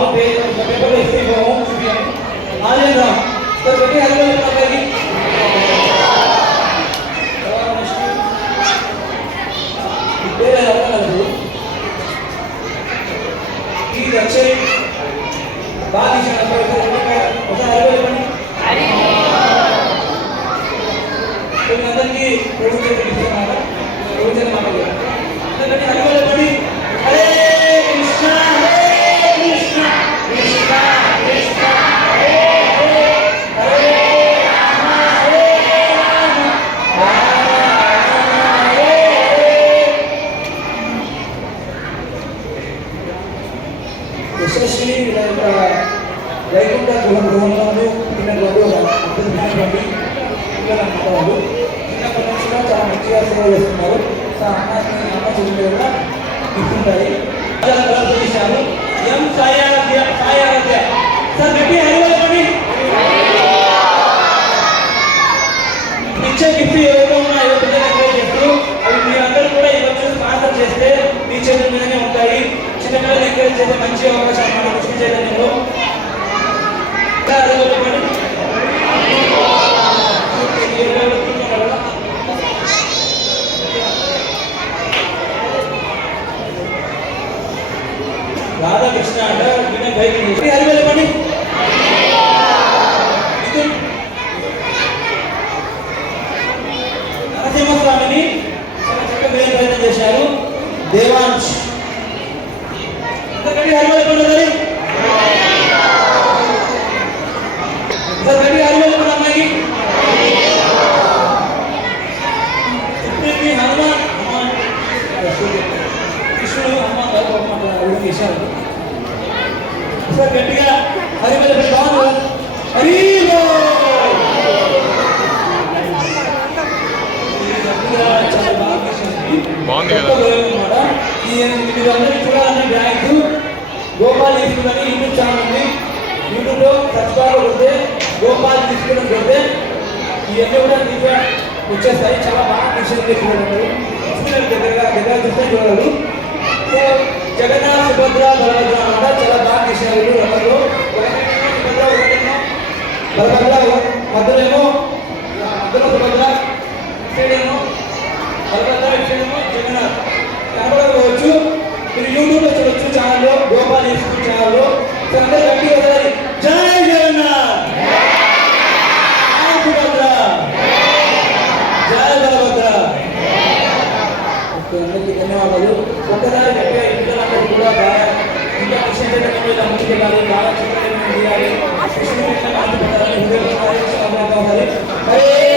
మామూలు పేపర్లో ఇస్తే హోమ్ చూపించాను ఆన్లైన్ రా పెట్టి అరవై రూపాయలకి పేరు అవ్వగలదు ఇది వచ్చే బాగా ఇచ్చిన ఒకసారి అరవై పని అందరికీ ప్రభుత్వం ఇస్తున్నారు ప్రభుత్వం మాట్లాడారు అందుకని అరవై పని హరే కృష్ణ కృష్ణ కృష్ణ కృష్ణ హరే హరే రామ హరే రామ రామ హరే యశస్వి వైకుంఠ గృహంలో పుట్టినటువంటి వాళ్ళు చిన్నప్పటి నుంచి కూడా చాలా మంచిగా సేవ చేస్తున్నారు. అమ్మ చెల్లి కూడా ఇస్తుంటాయి. చూశారు ఎం సాయి ఆరాధ్య సార్ గట్టి హరివల్లి ఇచ్చే గిఫ్ట్ ఏవైతే ఉన్నాయో పిల్లలు చెప్తూ అవి మీరందరూ కూడా ఈ రోజు స్పాన్సర్ చేస్తే మీ చేతుల మీదనే ఉంటాయి. చిన్నపిల్లలు ఎంకరేజ్ చేసే మంచి అవకాశం మన కృషి చైతన్యంలో రాధాకృష్ణ అంట వినయ్ బైక్ హరివేల పని నరసింహస్వామిని చాలా చక్కగా ప్రయత్నం చేశారు. దేవాంశ్ హరివేల పని గడి హరివేల పని అమ్మాయి హనుమాన్ కృష్ణుడు హనుమాన్ చేశారు. సార్ గట్టిగా హరివేల పని బాగుంది హరిలో చాలా బాగుంది కదా. మీరు అందరికీ చూడాలని బ్యాంకు గోపాల్ ఈశ్వర్ అని యూట్యూబ్ ఛానల్ ఉంది. యూట్యూబ్లో సబ్స్క్రైబర్ కొడితే గోపాల్ ఈశ్వర్ కొడితే ఇవన్నీ కూడా మీకు వచ్చేస్తాయి. చాలా బాగా విషయం చూడండి దగ్గర చూస్తే చూడగలరు. సో జగన్నాథ సుభద్ర బలభద్ర అన్నమాట చాలా బాగా చేశారు. రథంలో బలభద్ర మధ్యలో సుభద్ర ఇక్కడేమో బలభద్ర ఇక్కడేమో జగన్నాథ్ కనబడవచ్చు. మీరు యూట్యూబ్లో చూడొచ్చు ఛానల్లో గోపాల్ ఈశ్వర్ ఛానల్లో. అందరూ గట్టి ఒకసారి జై జగన్నాథ్ జై సుభద్ర జై బలభద్ర. అందరికీ ధన్యవాదాలు. ఒక్కసారి గట్టిగా ఇంట్లో కూడా బాగా ఇంకా కృష్ణ చైతన్యంలో ముందుకెళ్ళాలి. బాగా చిత్రం తీయాలి. కృష్ణ హరే